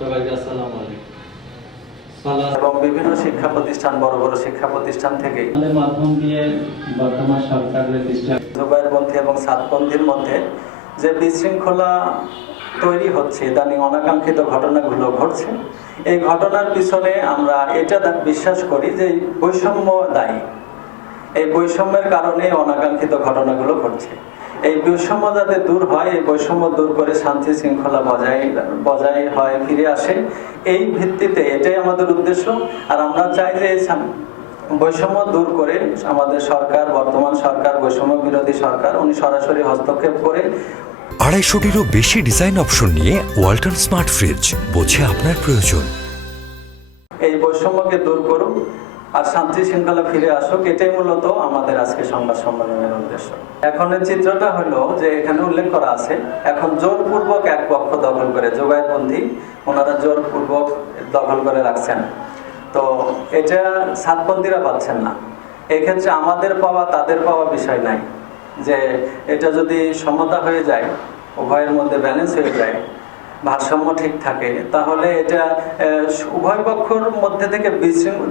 সবাইকে আসসালামু আলাইকুম। এবং বিভিন্ন শিক্ষা প্রতিষ্ঠান, বড় বড় শিক্ষা প্রতিষ্ঠান থেকে আমাদের মাধ্যম দিয়ে বর্তমান সরকারের দৃষ্টি জুবায়েরপন্থী এবং সাদপন্থীর মধ্যে যে বিশৃঙ্খলা তৈরি হচ্ছে, ইদানিং অনাকাঙ্ক্ষিত ঘটনাগুলো ঘটছে, এই ঘটনার পিছনে আমরা এটা বিশ্বাস করি যে বৈষম্য দায়ী। এই বৈষম্যের কারণে অনাকাঙ্ক্ষিত ঘটনাগুলো ঘটছে। এই বৈষম্য যাতে দূর হয়, এই বৈষম্য দূর করে শান্তি শৃঙ্খলা বজায় হয়, ফিরে আসে, এই ভিত্তিতে এটাই আমাদের উদ্দেশ্য। আর আমরা চাই যে এই বৈষম্য দূর করে আমাদের সরকার, বর্তমান সরকার, বৈষম্য বিরোধী সরকার, উনি সরাসরি হস্তক্ষেপ করে 250-টিরও বেশি ডিজাইন অপশন নিয়ে ওয়ালটন স্মার্ট ফ্রিজ, বোঝে আপনার প্রয়োজন। এই বৈষম্যকে দূর করুক আর শান্তি শৃঙ্খলা ফিরে আসুক, এটাই মূলত আমাদের আজকে সংবাদ সম্মেলনের উদ্দেশ্য। এখনের চিত্রটা হলো যে এখানে উল্লেখ করা আছে, এখন জোরপূর্বক এক পক্ষ দখল করে, জুবায়েরপন্থী ওনারা জোরপূর্বক দখল করে রাখছেন। তো এটা সাদপন্থীরা পাচ্ছেন না। এক্ষেত্রে আমাদের পাওয়া তাদের পাওয়া বিষয় নাই, যে এটা যদি সমতা হয়ে যায়, উভয়ের মধ্যে ব্যালেন্স হয়ে যায়, ভারসাম্য ঠিক থাকে, তাহলে এটা উভয় পক্ষের মধ্যে থেকে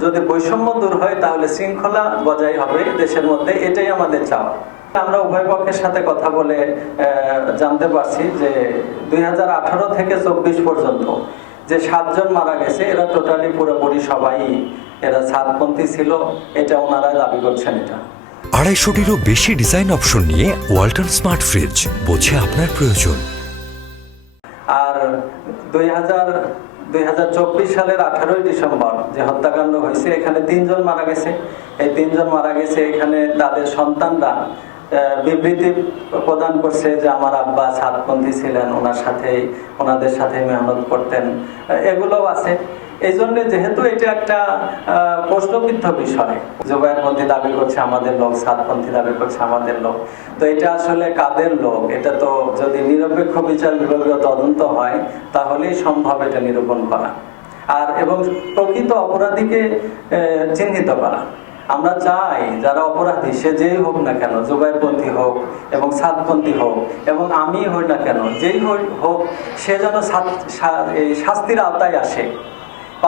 যদি বৈষম্য দূর হয়, তাহলে শৃঙ্খলা বজায় হবে দেশের মধ্যে। এটাই আমাদের চাওয়া। আমরা উভয় পক্ষের সাথে কথা বলে জানতে পারছি যে 2018 থেকে 24 পর্যন্ত যে 7 জন মারা গেছে, এরা টোটালি পুরোপুরি সবাই এরা সাদপন্থী ছিল, এটা ওনারা দাবি করছেন। এটা 250-টিরও বেশি ডিজাইন অপশন নিয়ে ওয়ালটন স্মার্ট ফ্রিজ, বোঝে আপনার প্রয়োজন। আর 2024 সালের 18 ডিসেম্বর যে হত্যাকাণ্ড হয়েছে, এখানে 3 জন মারা গেছে। এই 3 জন মারা গেছে, এখানে তাদের সন্তানরা বিবৃতি প্রদান করছে যে আমার আব্বা সাদপন্থী ছিলেন, ওনাদের সাথে মেহনত করতেন, এগুলো আছে। এই জন্য যেহেতু এটা একটা প্রশ্নবিদ্ধ বিষয়, জুবায়েরপন্থী দাবি করছে আমাদের লোক, সাদপন্থী দাবি করছে আমাদের লোক, তো এটা আসলে কাদের লোক, এটা তো যদি নিরপেক্ষ বিচার বিভাগীয় তদন্ত হয় তাহলেই সম্ভব এটা নিরূপণ করা আর এবং প্রকৃত অপরাধীকে চিহ্নিত করা। আমরা চাই যারা অপরাধী, সে যেই হোক না কেন, জুবায়েরপন্থী হোক এবং সাদপন্থী হোক এবং আমি হই না কেন, যেই হোক, সে যেন শাস্তির আওতায় আসে।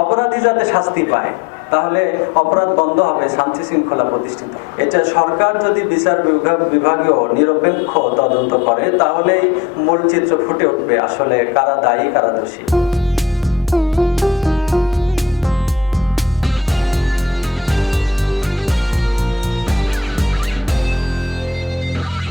অপরাধী যাতে শাস্তি পায়, তাহলে অপরাধ বন্ধ হবে, শান্তি শৃঙ্খলা প্রতিষ্ঠিত। এটা সরকার যদি বিচার বিভাগীয় নিরপেক্ষ তদন্ত করে, তাহলেই মূল চিত্র ফুটে উঠবে আসলে কারা দায়ী, কারা দোষী।